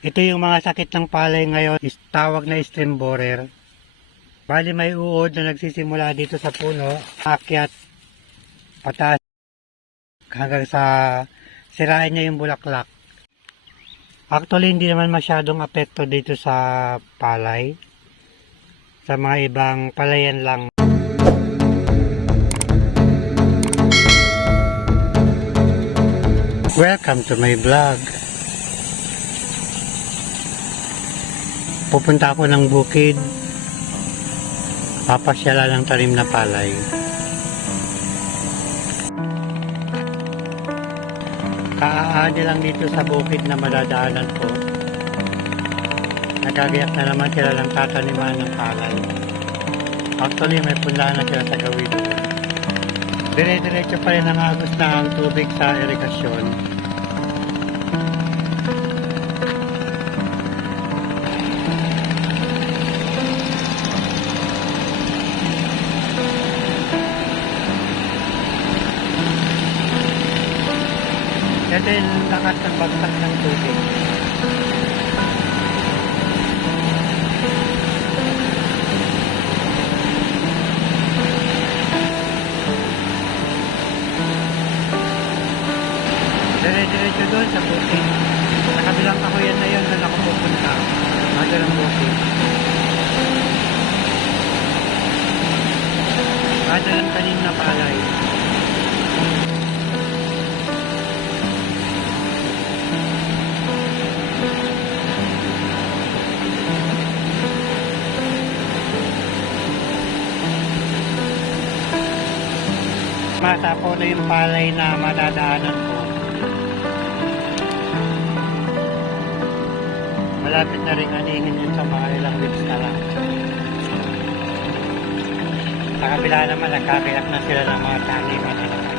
Ito yung mga sakit ng palay ngayon, tawag na stem borer. Bali may uod na nagsisimula dito sa puno, akyat pataas hanggang sa sirain niya yung bulaklak. Actually hindi naman masyadong apekto dito sa palay. Sa mga ibang palayan lang. Welcome to my vlog. Pupunta ako ng bukid. Papasyala ng tanim na palay. Kaaani lang dito sa bukid na madadaanan ko. Nagagayak na naman sila ng tataniman ng palay. Actually may punla na sila sa gawin doon. Dire-diretso pa rin ang agos na ang tubig sa irigasyon. Ito yung lakas ng bagsak ng tubig. Dire-diretso doon sa bukid. Sa kabilang kahoyan na yun doon ako pupunta. Mado ng bukid. Mado ng tanim na palay. Matapo na yung palay na madadaanan ko. Malapit na rin anihin yun sa mga ilang weeks na lang. Sa kabila naman, nagkakayak na sila ng mga taniman na naman.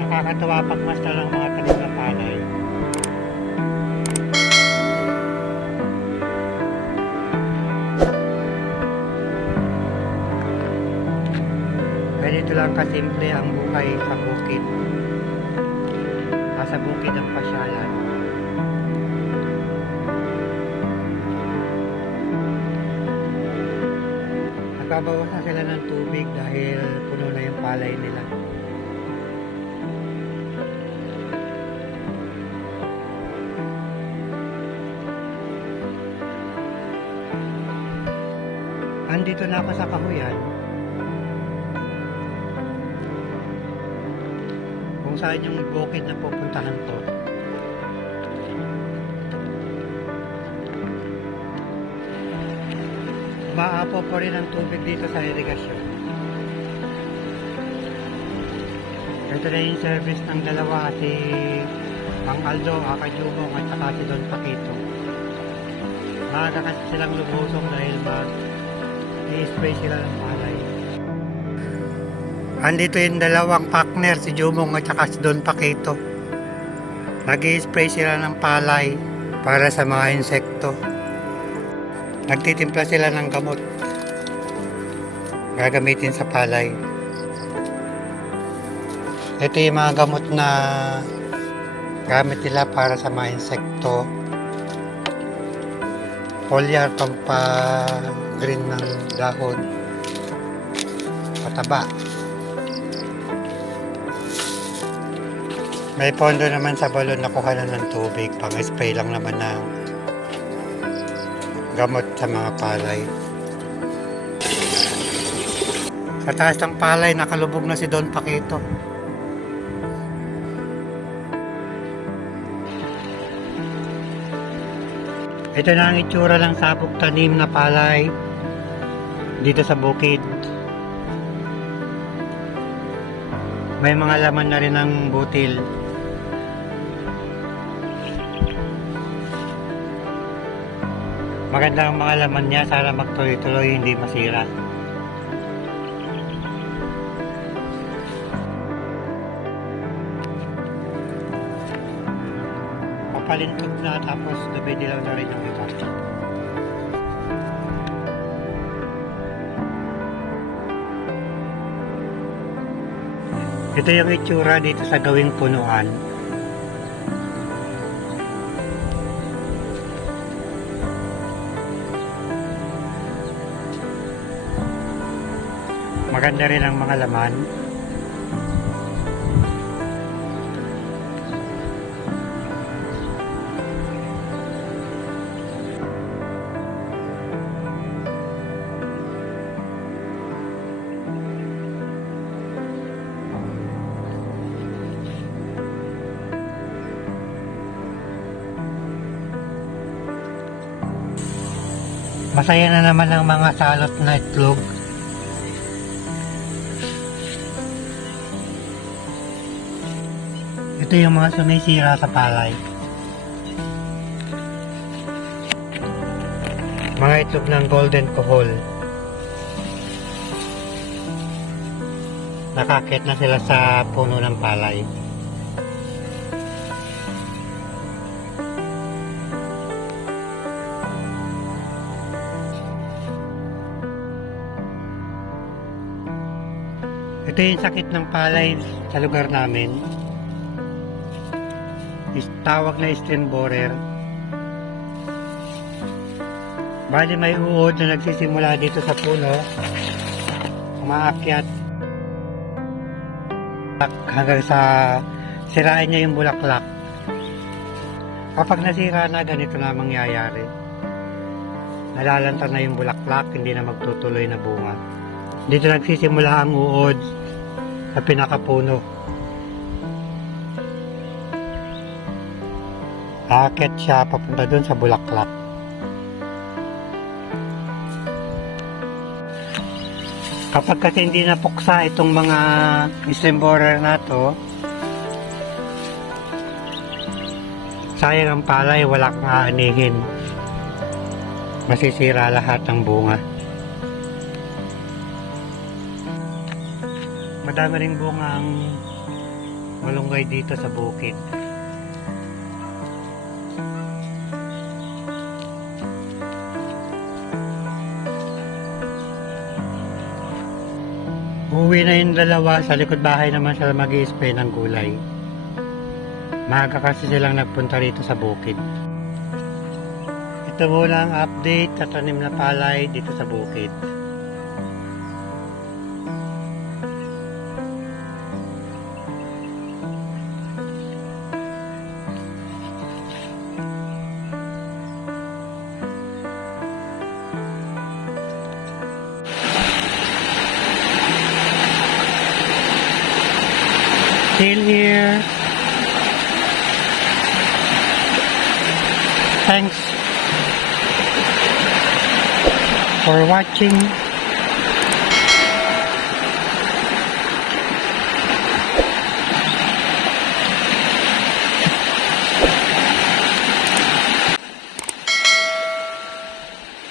Nakakatawa pagmasdan ng mga tanim na palay. Ganito lang kasimple ang buhay sa bukid. Nasa bukid ang pasyalan. Nagbabawas na sila ng tubig dahil puno na yung palay nila. Andito na ako sa kahuyan. Kung saan yung bukid na pupuntahan ko. Maapo po rin ang tubig dito sa irigasyon. Ito na yung service ng dalawa, si Mang Aldo, Akajubong at saka si Don Paquito. Maaga kasi silang lumusong dahil i-spray sila ng palay. Andito yung dalawang partner, si Jumong at saka si Don Paquito. Nag-i-spray sila ng palay para sa mga insekto. Nagtitimpla sila ng gamot. Gagamitin sa palay. Ito yung mga gamot na gamit nila para sa mga insekto. Foliar, pampa-green ng dahon. Pataba. May pondo naman sa balon na kuhanan ng tubig. Pang-spray lang naman ng gamot sa mga palay. Sa taas ng palay, nakalubog na si Don Paquito. Ito na ang itsura ng sabog tanim na palay dito sa bukid. May mga laman na rin ng butil. Maganda ang mga laman niya, sana magtuloy-tuloy, hindi masira. Papalintog na tapos dilaw na rin yung iba. Ito yung itsura dito sa gawing punuan. Maganda rin ang mga laman. Masaya na naman ang mga salot na itlog. Ito yung mga sumisira sa palay. Mga itlog ng golden kohol. Nakakit na sila sa puno ng palay. Ito yung sakit ng palay sa lugar namin. Tawag na stem borer. Bali may uod na nagsisimula dito sa puno, umaakyat hanggang sa sirain niya yung bulaklak. Kapag nasira na, ganito na mangyayari. Nalalanta na yung bulaklak, hindi na magtutuloy na bunga. Dito nagsisimula ang uod sa pinakapuno. Aakyat siya papunta dun sa bulaklak. Kapag kasi hindi napuksa itong mga stem borer na to, sayang ang palay, wala kang aanihin. Masisira lahat ng bunga. Madami ring bunga ang malunggay dito sa bukid. Uuwi na yung dalawa, sa likod bahay naman sila mag-i-spray ng gulay. Maaga kasi silang nagpunta rito sa bukid. Ito muna ang update sa tanim na palay dito sa bukid. Still here. Thanks for watching.